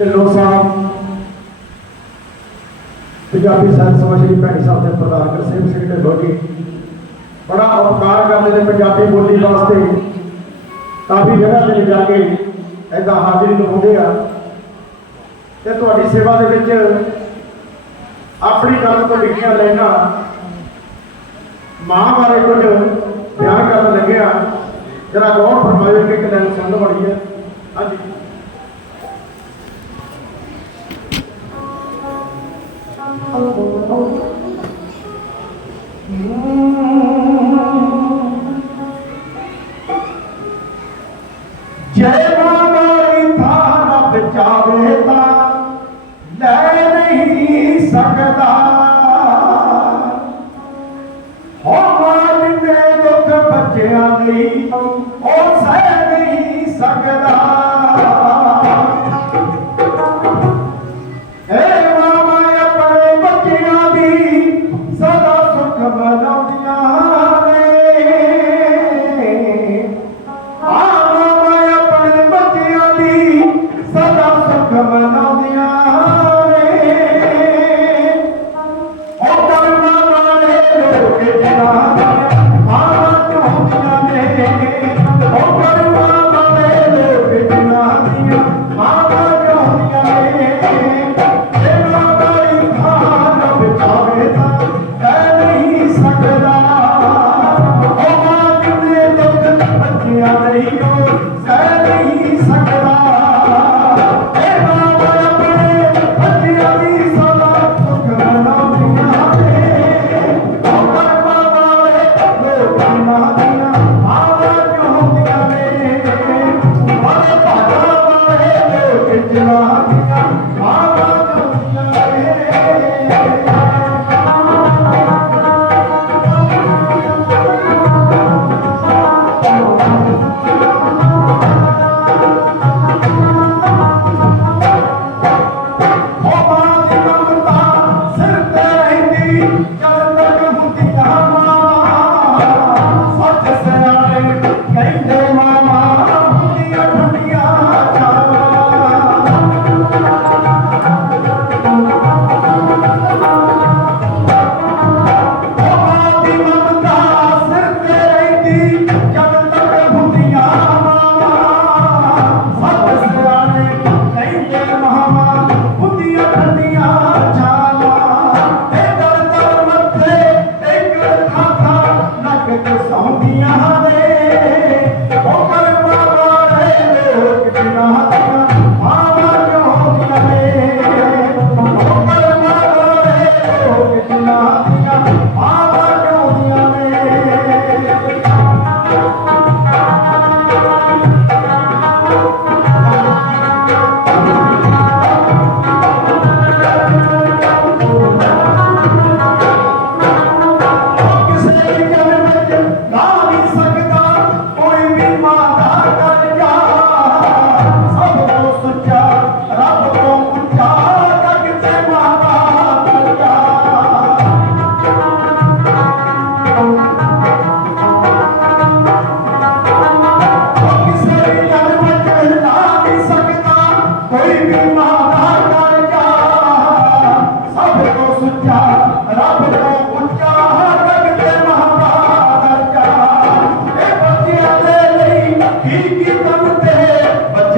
ਢਿੱਲੋਂ ਸਾਹਿਬ ਪੰਜਾਬੀ ਸਾਹਿਤ ਸਭਾ ਸ਼੍ਰੀ ਭੈਣੀ ਸਾਹਿਬ ਦੇ ਪ੍ਰਧਾਨ ਕਰਸੇਵ ਸਿੰਘ ਢਿੱਲੋਂ ਜੀ ਬੜਾ ਉਪਕਾਰ ਕਰਦੇ ਨੇ ਪੰਜਾਬੀ ਬੋਲੀ ਵਾਸਤੇ। ਕਾਫੀ ਜਗ੍ਹਾ ਤੇ ਜਾ ਕੇ ਐਦਾਂ ਹਾਜ਼ਰੀ ਲਵਾਉਂਦੇ ਆ। ਤੇ ਤੁਹਾਡੀ ਸੇਵਾ ਦੇ ਵਿੱਚ ਆਪਣੀ ਗੱਲ ਤੋਂ ਲਿਖਿਆ ਲੈਣਾ ਮਾਂ ਬਾਰੇ ਕੁਝ ਬਿਆਨ ਕਰਨ ਲੱਗਿਆ। ਜਿਹੜਾ ਗੌਰ ਫਰਮਾਇਓ ਕਿ ਕਿੰਨਾ ਸੰਗ ਬੜੀ ਹੈ। ਹਾਂਜੀ। जे मां था रे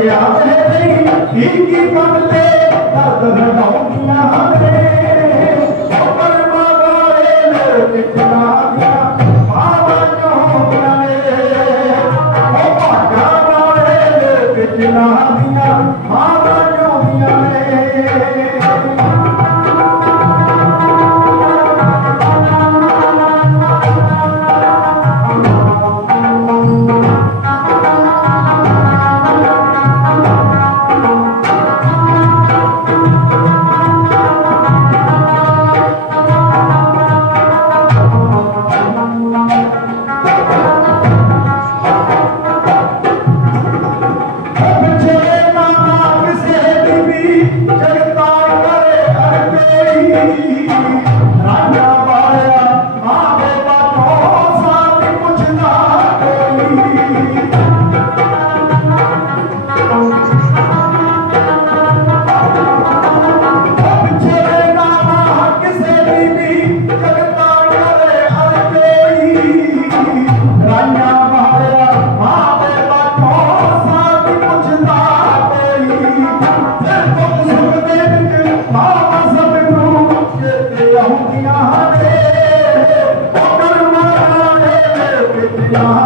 याद है नहीं की पड़ते दर्द Allah